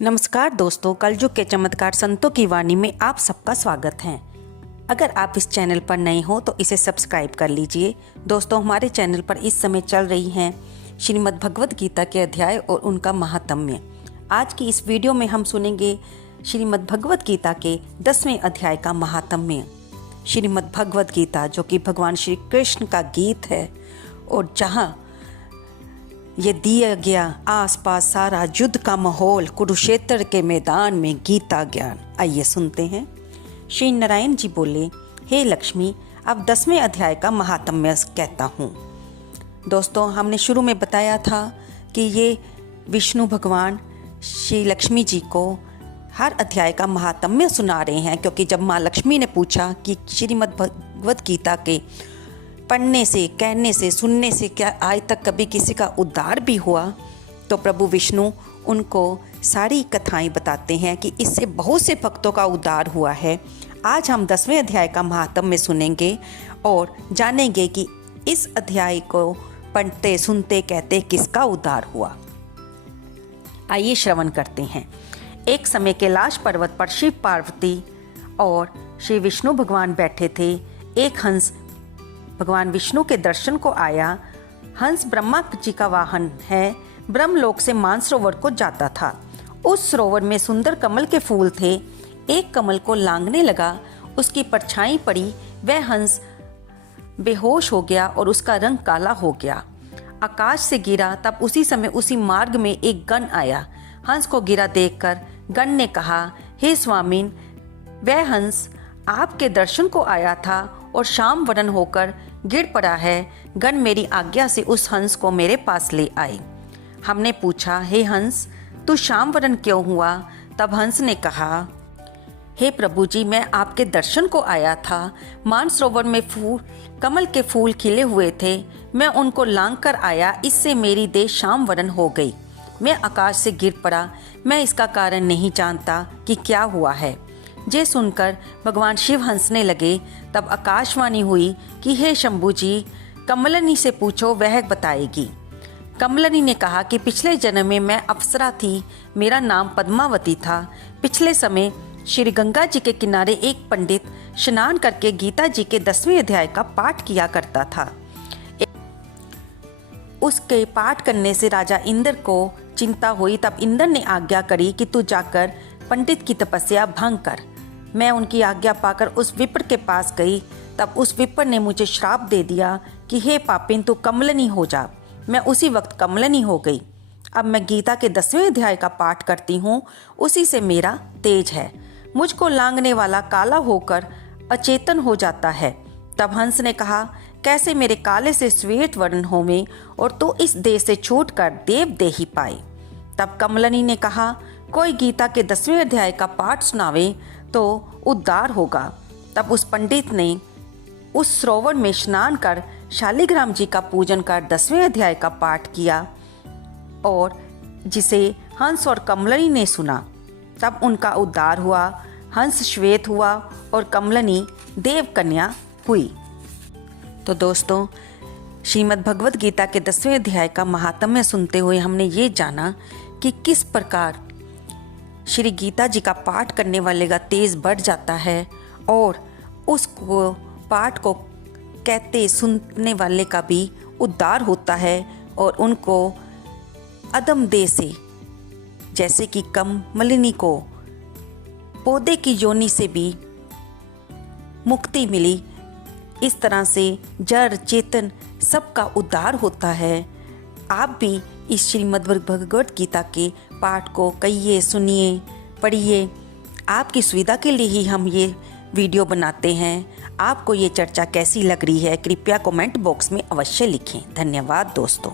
नमस्कार दोस्तों, कलयुग के चमत्कार संतों की वाणी में आप सबका स्वागत है। अगर आप इस चैनल पर नए हो तो इसे सब्सक्राइब कर लीजिए। दोस्तों, हमारे चैनल पर इस समय चल रही हैं श्रीमद् भगवद गीता के अध्याय और उनका महात्म्य। आज की इस वीडियो में हम सुनेंगे श्रीमद् भगवद गीता के 10वें अध्याय का महात्म्य। श्रीमद् भगवद गीता जो कि भगवान श्री कृष्ण का गीत है और जहाँ ये दिया गया आसपास सारा युद्ध का माहौल, कुरुक्षेत्र के मैदान में गीता ज्ञान। आइए सुनते हैं। श्री नारायण जी बोले, हे लक्ष्मी, अब 10वें अध्याय का महात्म्य कहता हूँ। दोस्तों, हमने शुरू में बताया था कि ये विष्णु भगवान श्री लक्ष्मी जी को हर अध्याय का महात्म्य सुना रहे हैं, क्योंकि जब माँ लक्ष्मी ने पूछा कि श्रीमद् भगवद गीता के पढ़ने से, कहने से, सुनने से क्या आज तक कभी किसी का उद्धार भी हुआ, तो प्रभु विष्णु उनको सारी कथाएं बताते हैं कि इससे बहुत से भक्तों का उद्धार हुआ है। आज हम 10वें अध्याय का महात्म्य सुनेंगे और जानेंगे कि इस अध्याय को पढ़ते, सुनते, कहते किसका उद्धार हुआ। आइए श्रवण करते हैं। एक समय कैलाश पर्वत पर शिव, पार्वती और श्री विष्णु भगवान बैठे थे। एक हंस भगवान विष्णु के दर्शन को आया। हंस ब्रह्मा जी का वाहन है। ब्रह्मलोक से मानसरोवर को जाता था। उस सरोवर में सुंदर कमल के फूल थे। एक कमल को लांघने लगा, उसकी परछाई पड़ी, वह हंस बेहोश हो गया और उसका रंग काला हो गया। आकाश से गिरा, तब उसी समय उसी मार्ग में एक गण आया। हंस को गिरा देखकर गण ने कहा, हे स्वामीन, वह हंस आपके दर्शन को आया था और शाम वरण होकर गिर पड़ा है। गण मेरी आज्ञा से उस हंस को मेरे पास ले आए। हमने पूछा, हे हंस, तू शाम वरण क्यों हुआ? तब हंस ने कहा, हे प्रभु जी, मैं आपके दर्शन को आया था। मानसरोवर में कमल के फूल खिले हुए थे, मैं उनको लांघ कर आया, इससे मेरी देह शाम वरण हो गई। मैं आकाश से गिर पड़ा, मैं इसका कारण नहीं जानता कि क्या हुआ है। ये सुनकर भगवान शिव हंसने लगे। तब आकाशवाणी हुई कि हे शंभु जी, कमलनी से पूछो, वह बताएगी। कमलनी ने कहा कि पिछले जन्म में मैं अप्सरा थी, मेरा नाम पद्मावती था। पिछले समय श्री गंगा जी के किनारे एक पंडित स्नान करके गीता जी के 10वें अध्याय का पाठ किया करता था। उसके पाठ करने से राजा इंद्र को चिंता हुई। तब इंद्र ने आज्ञा करी कि तू जाकर पंडित की तपस्या भंग कर। मैं उनकी आज्ञा पाकर उस विप्र के पास गई। तब उस विप्र ने मुझे श्राप दे दिया कि हे पापिन, तू कमलनी हो जा। मैं उसी वक्त कमलनी हो गई। अब मैं गीता के 10वें अध्याय का पाठ करती हूँ, उसी से मेरा तेज है। मुझको लांघने वाला काला होकर अचेतन हो जाता है। तब हंस ने कहा, कैसे मेरे काले से श्वेत वर्ण होवे और तू इस देह से छूट कर देव देही पाए। तब कमलनी ने कहा, कोई गीता के 10वें अध्याय का पाठ सुनावे तो उद्धार होगा। तब उस पंडित ने उस सरोवर में स्नान कर शालिग्राम जी का पूजन कर 10वें अध्याय का पाठ किया और जिसे हंस और कमलनी ने सुना। तब उनका उद्धार हुआ। हंस श्वेत हुआ और कमलनी देव कन्या हुई। तो दोस्तों, श्रीमद् भगवद गीता के 10वें अध्याय का महात्म्य सुनते हुए हमने ये जाना कि किस प्रकार श्री गीता जी का पाठ करने वाले का तेज बढ़ जाता है और उसको पाठ को कहते सुनने वाले का भी उद्धार होता है और उनको अदम देह से, जैसे कि कमलिनी को पौधे की योनि से भी मुक्ति मिली, इस तरह से जड़ चेतन सबका उद्धार होता है। आप भी इस श्रीमद् भगवद गीता के पाठ को कहिए, सुनिए, पढ़िए। आपकी सुविधा के लिए ही हम ये वीडियो बनाते हैं। आपको ये चर्चा कैसी लग रही है, कृपया कमेंट बॉक्स में अवश्य लिखें। धन्यवाद दोस्तों।